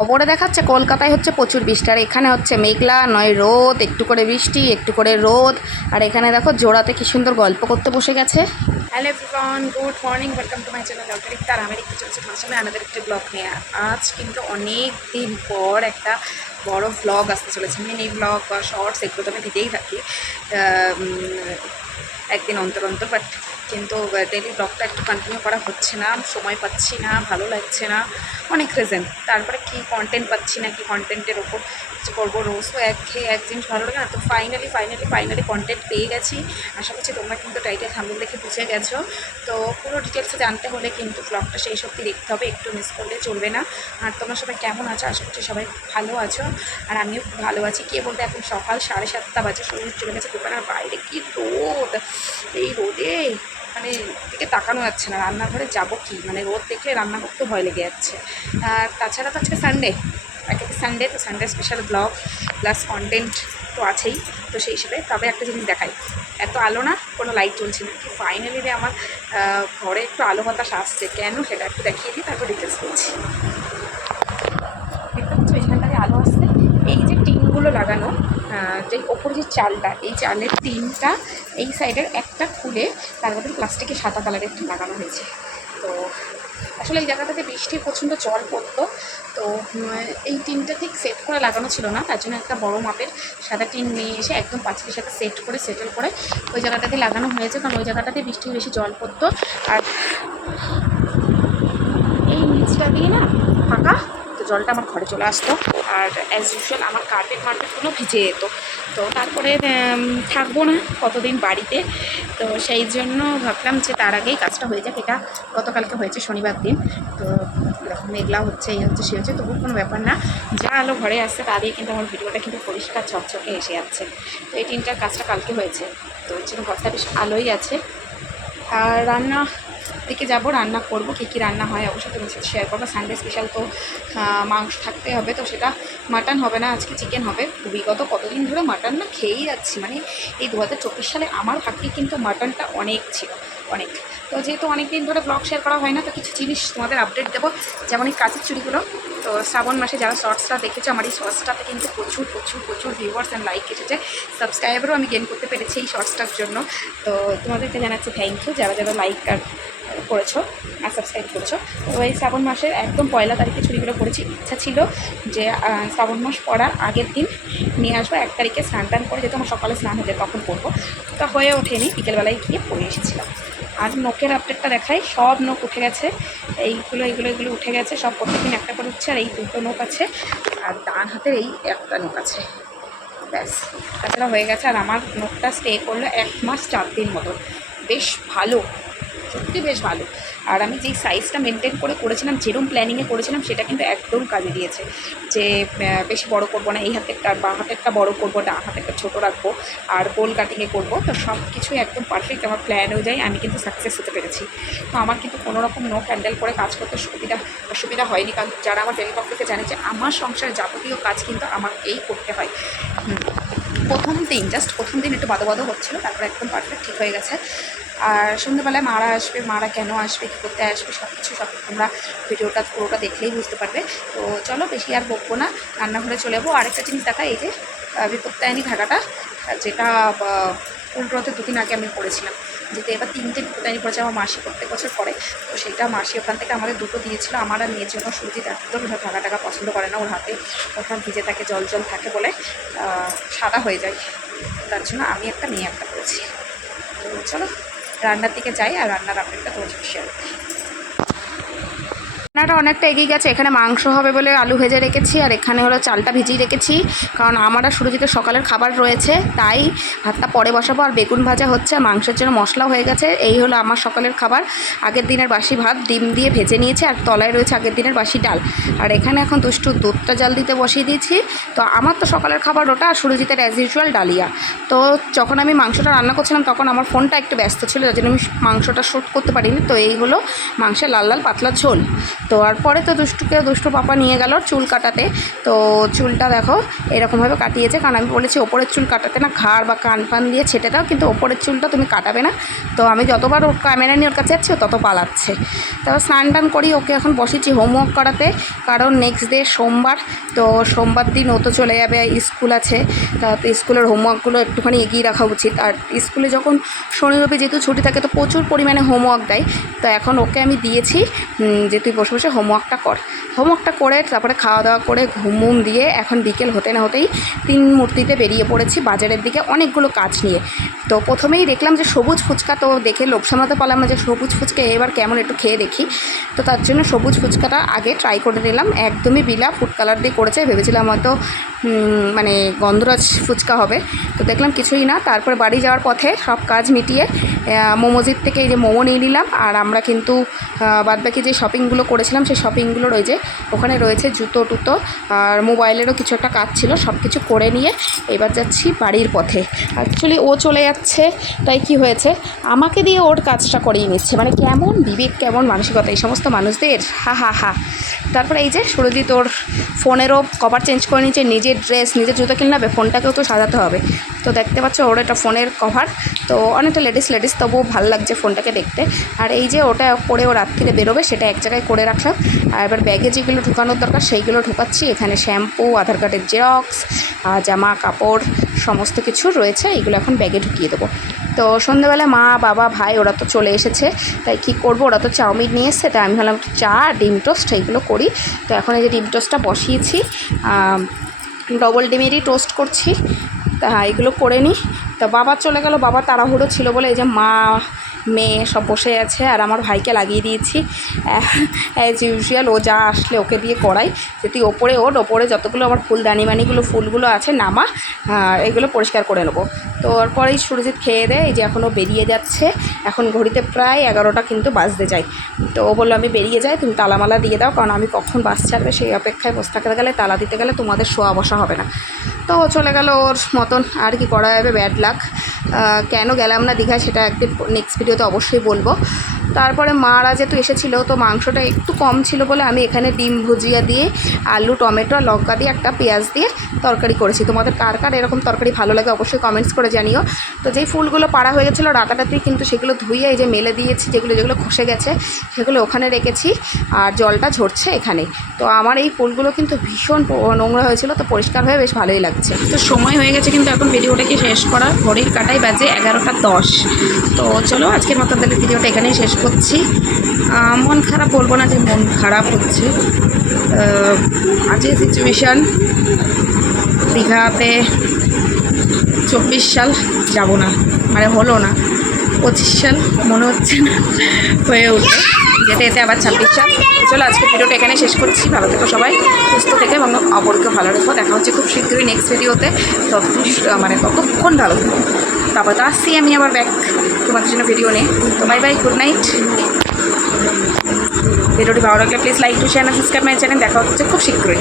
খবরে দেখাচ্ছে কলকাতায় হচ্ছে প্রচুর বৃষ্টি, আর এখানে হচ্ছে মেঘলা নয় রোদ, একটু করে বৃষ্টি একটু করে রোদ। আর এখানে দেখো জোড়াতে কি সুন্দর গল্প করতে বসে গেছে। Hello everyone, good morning, welcome to my channel doctor Iftar. আমি লিখতে চলছি তোমার সামনে আনাদের একটি ব্লগ নিয়ে। আজ কিন্তু অনেক দিন পর একটা বড় ব্লগ আসতে চলেছে। মিনি ব্লগ বা শর্টস এগুলো তো আমি দিতেই থাকি একদিন অন্তর অন্তর, বাট কিন্তু ডেলি ব্লগটা একটু কন্টিনিউ করা হচ্ছে না, সময় পাচ্ছি না, ভালো লাগছে না, অনেক রিজন। তারপরে কি কন্টেন্ট পাচ্ছি না, কি কন্টেন্টের ওপর কিছু করবো, রোজ তো এক জিনিস ভালো লাগে না। তো ফাইনালি কন্টেন্ট পেয়ে গেছি। আশা করছি তোমরা কিন্তু টাইটেল থাম্বনেল দেখে বুঝে গেছো। তো পুরো ডিটেলসে জানতে হলে কিন্তু ব্লগটা সেই সত্যি দেখতে হবে, একটু মিস করলে চলবে না। আর তোমরা সবাই কেমন আছো? আশা করছি সবাই ভালো আছো, আর আমিও খুব ভালো আছি। কে বলতে এখন সকাল 7:30 বাজে, শরীর চলে গেছে দোকানের বাইরে, কি রোদ! এই রোদে মানে দিকে তাকানো যাচ্ছে না। রান্নাঘরে যাবো কি, মানে রোদ দেখলে রান্না করতে ভয় লেগে যাচ্ছে। আর তাছাড়া তো আজকে সানডে, একেবারে সানডে, তো Sunday special blog plus content তো আছেই। তো সেই হিসেবে তবে একটা জিনিস দেখাই, এত আলো না, কোনো লাইট জ্বলছে না, কি ফাইনালি রে আমার ঘরে একটু আলো বাতাস আসছে। কেন সেটা একটু দেখিয়ে দিই, তারপর ডিটেলস বলছি। দেখতে পাচ্ছ এখানটায় আলো আসছে, এই যে টিনগুলো লাগানো, যে ওপর যে চালটা, এই চালের টিনটা এই সাইডের একটা খুলে তার মধ্যে প্লাস্টিকের সাদা কালারের টিন লাগানো হয়েছে। তো আসলে এই জায়গাটাতে বৃষ্টির প্রচণ্ড জল পড়তো, তো এই টিনটা ঠিক সেট করে লাগানো ছিল না, তার জন্য একটা বড় মাপের সাদা টিন নিয়ে এসে একদম পাঁচিলের সাথে সেটেল করে ওই জায়গাটাতে লাগানো হয়েছে, কারণ ওই জায়গাটাতে বৃষ্টির বেশি জল পড়তো। আর এই নিচটা দিয়ে না ফাঁকা, তো জলটা আমার ঘরে চলে আসতো। আর অ্যাজ ইউজুয়াল আমার কার্পেটগুলো ভিজে যেত। তো তারপরে থাকবো না কতদিন বাড়িতে, তো সেই জন্য ভাবলাম যে তার আগেই কাজটা হয়ে যাক। এটা গতকালকে হয়েছে শনিবার দিন। তো এরকম মেঘলা হচ্ছে, এই হচ্ছে সে হচ্ছে, তবু কোনো ব্যাপার না, যা আলো ঘরে আসছে তা দিয়ে কিন্তু আমার ভিডিওটা কিন্তু পরিষ্কার ঝকঝকে এসে যাচ্ছে। তো এই টিনটার কাজটা কালকে হয়েছে, তো ওই জন্য ঘরটা বেশ আলোই আছে। আর রান্না দিকে যাবো, রান্না করবো, কী কী রান্না হয় অবশ্যই তোমার সাথে শেয়ার করবো। সানডে স্পেশাল তো মাংস থাকতে হবে, তো সেটা মাটন হবে না, আজকে চিকেন হবে। বিগত কতদিন ধরে মাটন না খেয়েই যাচ্ছি, মানে এই 2024 সালে আমার ভাগ্যে কিন্তু মাটনটা অনেক ছিল, অনেক। তো যেহেতু অনেক দিন ধরে ব্লগ শেয়ার করা হয় না, তো কিছু জিনিস তোমাদের আপডেট দেবো, যেমন এই কাঁচের চুড়িগুলো। তো শ্রাবণ মাসে যারা শর্টসটা দেখেছো, আমার এই শর্টসটাতে কিন্তু প্রচুর ভিউয়ার্স অ্যান্ড লাইক এসেছে, সাবস্ক্রাইবারও আমি গেন করতে পেরেছি এই শর্টসটার জন্য। তো তোমাদেরকে জানাচ্ছি থ্যাংক ইউ, যারা যারা লাইক আর করেছো আর সাবস্ক্রাইব করেছো। তো এই শ্রাবণ মাসের একদম 1 তারিখে চুড়িগুলো করেছি। ইচ্ছা ছিল যে শ্রাবণ মাস পড়ার আগের দিন নিয়ে আসবো, 1 তারিখে স্নান টান করে, যেহেতু আমার সকালে স্নান হয়ে যায় তখন করবো, তা হয়ে ওঠেনি, বিকেলবেলায় গিয়ে পরে এসেছিলাম। আর নখের আপডেটটা দেখাই, সব নখ উঠে গেছে, এগুলো উঠে গেছে সব, প্রত্যেকদিন একটা করে উঠছে। আর এই 2টো নখ আছে, আর ডান হাতের এই একটা নখ আছে, ব্যাস, তাছাড়া হয়ে গেছে। আর আমার নখটা স্টে করলো 1 মাস 4 দিন মতো, বেশ ভালো, সত্যি বেশ ভালো। আর আমি যেই সাইজটা মেনটেন করে করেছিলাম, যেরকম প্ল্যানিংয়ে করেছিলাম, সেটা কিন্তু একদম কাজে দিয়েছে। যে বেশি বড় করব না, এই হাতেরটা বা হাতেরটা বড় করব, ডান হাতেরটা ছোটো রাখবো, আর গোল কাটিংয়ে করবো। তো সব কিছুই একদম পারফেক্ট, আমার প্ল্যান অনুযায়ী আমি কিন্তু সাকসেস হতে পেরেছি। তো আমার কিন্তু কোনোরকম নখ হ্যান্ডেল করে কাজ করতে অসুবিধা হয়নি, কারণ যারা আমার ডেলি ব্লগ থেকে জানে যে আমার সংসারে যাবতীয় কাজ কিন্তু আমাকেই করতে হয়। প্রথম দিন একটু বাদো হচ্ছিলো, তারপর একদম পারফেক্ট ঠিক হয়ে গেছে। আর সন্ধ্যেবেলায় মারা আসবে, মারা কেন আসবে, কী করতে আসবে, সব তোমরা ভিডিওটা পুরোটা দেখলেই বুঝতে পারবে। তো চলো বেশি আর বকবো না, রান্নাঘরে চলে যাবো। আরেকটা জিনিস দেখা, এই যে বিপত্তায়নী ঢাকাটা, যেটা উল্টোতে 2 দিন আগে আমি করেছিলাম, যেতে এবার 3টে বিপত্তায়নী করেছে আমার মাসি, প্রত্যেক বছর করে। তো সেইটা মাসি ওখান থেকে আমাদের 2টো দিয়েছিলো, আমার আর মেয়ের জন্য। সুরজিৎ একদম ঢাকা পছন্দ করে না, ওর হাতে ওখান ভিজে থাকে, জল থাকে বলে সাদা হয়ে যায়, তার জন্য আমি একটা, মেয়ে একটা করেছি। তো চলো রান্নার দিকে যাই, আর রান্নার আপডেটটা তোমার সাথে শেয়ার করি। রান্নাটা অনেকটা এগিয়ে গেছে, এখানে মাংস হবে বলে আলু ভেজে রেখেছি, আর এখানে হলো চালটা ভিজিয়ে রেখেছি, কারণ আমার আর সুরজিতের সকালের খাবার রয়েছে, তাই ভাতটা পরে বসাবো। আর বেগুন ভাজা হচ্ছে, মাংসের জন্য মশলা হয়ে গেছে। এই হলো আমার সকালের খাবার, আগের দিনের বাসি ভাত ডিম দিয়ে ভেজে নিয়েছে, আর তলায় রয়েছে আগের দিনের বাসি ডাল। আর এখানে এখন দুধটা জাল দিতে বসিয়ে দিয়েছি। তো আমার তো সকালের খাবার ওটা, আর সুরজিতের অ্যাজ ইউজুয়াল ডালিয়া। তো যখন আমি মাংসটা রান্না করছিলাম, তখন আমার ফোনটা একটু ব্যস্ত ছিল, যার জন্য আমি মাংসটা শ্যুট করতে পারিনি। তো এই হলো মাংসের লাল পাতলা ঝোল। তো আর পরে তো দুষ্টু পাপা নিয়ে গেল চুল কাটাতে। তো চুলটা দেখো এরকমভাবে কাটিয়েছে, কারণ আমি বলেছি ওপরের চুল কাটাতে না, ঘাড় বা কান ফান দিয়ে ছেটে দাও, কিন্তু ওপরের চুলটা তুমি কাটাবে না। তো আমি যতবার ওর ক্যামেরা নিয়ে ওর কাছে যাচ্ছি ও তত পালাচ্ছে। তারপর স্নান টান করি, ওকে এখন বসেছি হোমওয়ার্ক করাতে, কারণ নেক্সট ডে সোমবার। তো সোমবার দিন ও তো চলে যাবে, স্কুল আছে, তা স্কুলের হোমওয়ার্কগুলো একটুখানি এগিয়ে রাখা উচিত। আর স্কুলে যখন শনি রবি যেহেতু ছুটি থাকে তো প্রচুর পরিমাণে হোমওয়ার্ক দেয়। তো এখন ওকে আমি দিয়েছি যে তুই বসে বসে হোমওয়ার্কটা কর। হোমওয়ার্কটা করে তারপরে খাওয়া দাওয়া করে ঘুম দিয়ে এখন বিকেল হতে না হতেই তিন মূর্তিতে বেরিয়ে পড়েছি বাজারের দিকে অনেকগুলো কাজ নিয়ে। তো প্রথমেই দেখলাম যে সবুজ ফুচকা, তো দেখে লোভ সামলাতে পারলাম না যে সবুজ ফুচকা এবার কেমন একটু খেয়ে দেখি। তো তার জন্য সবুজ ফুচকাটা আগে ট্রাই করে নিলাম, একদমই বিলা ফুড কালার দিয়ে করেছে, ভেবেছিলাম হয়তো মানে গন্ধরাজ ফুচকা হবে, তো দেখলাম কিছুই না। তারপরে বাড়ি যাওয়ার পথে সব কাজ মিটিয়ে মোমোজির থেকে এই যে মোমো নিয়ে নিলাম। আর আমরা কিন্তু বাদবাকি যে শপিংগুলো করেছিলাম সেই শপিংগুলো রয়েছে, ওখানে রয়েছে জুতো টুতো আর মোবাইলেরও কিছু একটা কাজ ছিল, সব কিছু করে নিয়ে এবার যাচ্ছি বাড়ির পথে। অ্যাকচুয়ালি ও চলে যাচ্ছে, তাই কি হয়েছে আমাকে দিয়ে ওর কাজটা করিয়ে নিচ্ছে, মানে কেমন বিবেক কেমন মানসিকতা এই সমস্ত মানুষদের, হা হা হা। তারপরে এই যে সুরজিৎ ওর ফোনেরও কভার চেঞ্জ করে নিচ্ছে, নিজের ড্রেস নিজের জুতো কিনে নেবে, ফোনটাকেও তো সাজাতে হবে। তো দেখতে পাচ্ছ ওর একটা ফোনের কভার, তো অনেকটা লেডিস তবুও ভালো লাগছে ফোনটাকে দেখতে। আর এই যে ওটা পরে ও রাত্রিরে বেরোবে সেটা এক জায়গায় করে রাখলাম। আর এবার ব্যাগে যেগুলো ঢুকানোর দরকার সেইগুলো ঢুকাচ্ছি। এখানে শ্যাম্পু, আধার কার্ডের জেরক্স, জামা কাপড় সমস্ত কিছু রয়েছে, এইগুলো এখন ব্যাগে ঢুকিয়ে দেবো। তো সন্ধ্যেবেলা মা বাবা ভাই ওরা তো চলে এসেছে, তাই কী করবো, ওরা তো চাউমিন নিয়ে এসছে, তাই আমি ভাবলাম চা ডিম টোস্ট এইগুলো করি। তো এখন এই যে ডিম টোস্টটা বসিয়েছি, ডবল ডিমেরই টোস্ট করছি, তা এগুলো করে নিই। তা বাবা চলে গেল, বাবা তাড়াহুড়ো ছিল বলে এই যে মা মেয়ে সব বসে আছে, আর আমার ভাইকে লাগিয়ে দিয়েছি অ্যাজ ইউজুয়াল, ও যা আসলে ওকে দিয়ে করাই যে তুই ওপরে ওপরে যতগুলো আমার ফুলগুলো আছে নামা, এগুলো পরিষ্কার করে নেবো। তো তারপরেই সুরজিৎ খেয়ে দেয়, এই যে এখনও বেরিয়ে যাচ্ছে, এখন ঘড়িতে প্রায় 11টা কিন্তু বাজতে যায়। তো ও বললো আমি বেরিয়ে যাই, তুমি তালামালা দিয়ে দাও, কারণ আমি কখন বাস ছাড়বে সেই অপেক্ষায় বসে থাকতে গেলে, তালা দিতে গেলে তোমাদের শোয়া বসা হবে না। তো চলে গেল ওর মতন, আর কি করা যাবে, ব্যাড লাক। কেন গেলাম না দীঘায় সেটা একদিন নেক্সট ভিডিওতে অবশ্যই বলবো। তারপরে মারা যেহেতু এসেছিলো তো মাংসটা একটু কম ছিল বলে আমি এখানে ডিম ভুজিয়া দিয়ে আলু টমেটো লঙ্কা দিয়ে একটা পেঁয়াজ দিয়ে তরকারি করেছি। তোমাদের কার কার এরকম তরকারি ভালো লাগে অবশ্যই কমেন্টস করে জানিও। তো যেই ফুলগুলো পাড়া হয়ে গেছিলো রাতারাতি কিন্তু সেগুলো ধুয়ে এই যে মেলে দিয়েছি, যেগুলো খসে গেছে সেগুলো ওখানে রেখেছি, আর জলটা ঝরছে এখানে। তো আমার এই ফুলগুলো কিন্তু ভীষণ নোংরা হয়েছিল, তো পরিষ্কার হয়ে বেশ ভালোই লাগছে। তো সময় হয়ে গেছে কিন্তু এখন ভিডিওটাকে শেষ করা, ঘড়ির কাটাই বাজে 11টা 10। তো চলো আজকের মতো তাহলে ভিডিওটা এখানেই শেষ করছি। মন খারাপ বলবো না যে মন খারাপ হচ্ছে, আজকে সিচুয়েশান দীঘাতে 24 সাল যাব না, মানে হলো না, 25 সাল মনে হচ্ছে না হয়ে উঠবে, যেতে যেতে আবার 26 সাল। চলো আজকে ভিডিওটা এখানে শেষ করছি, ভালো থেকো সবাই, সুস্থ থেকে এবং অপরকে ভালো রেখো। দেখা হচ্ছে খুব শীঘ্রই নেক্সট ভিডিওতে, ততক্ষণ ভালো থেকো। তারপর তো আসছি আমি আবার ব্যাক তোমাদের জন্য ভিডিও নিয়ে। তো বাই বাই, গুড নাইট। ভিডিওটি ভালো লাগলে please like to share subscribe my channel. দেখা হচ্ছে খুব শীঘ্রই।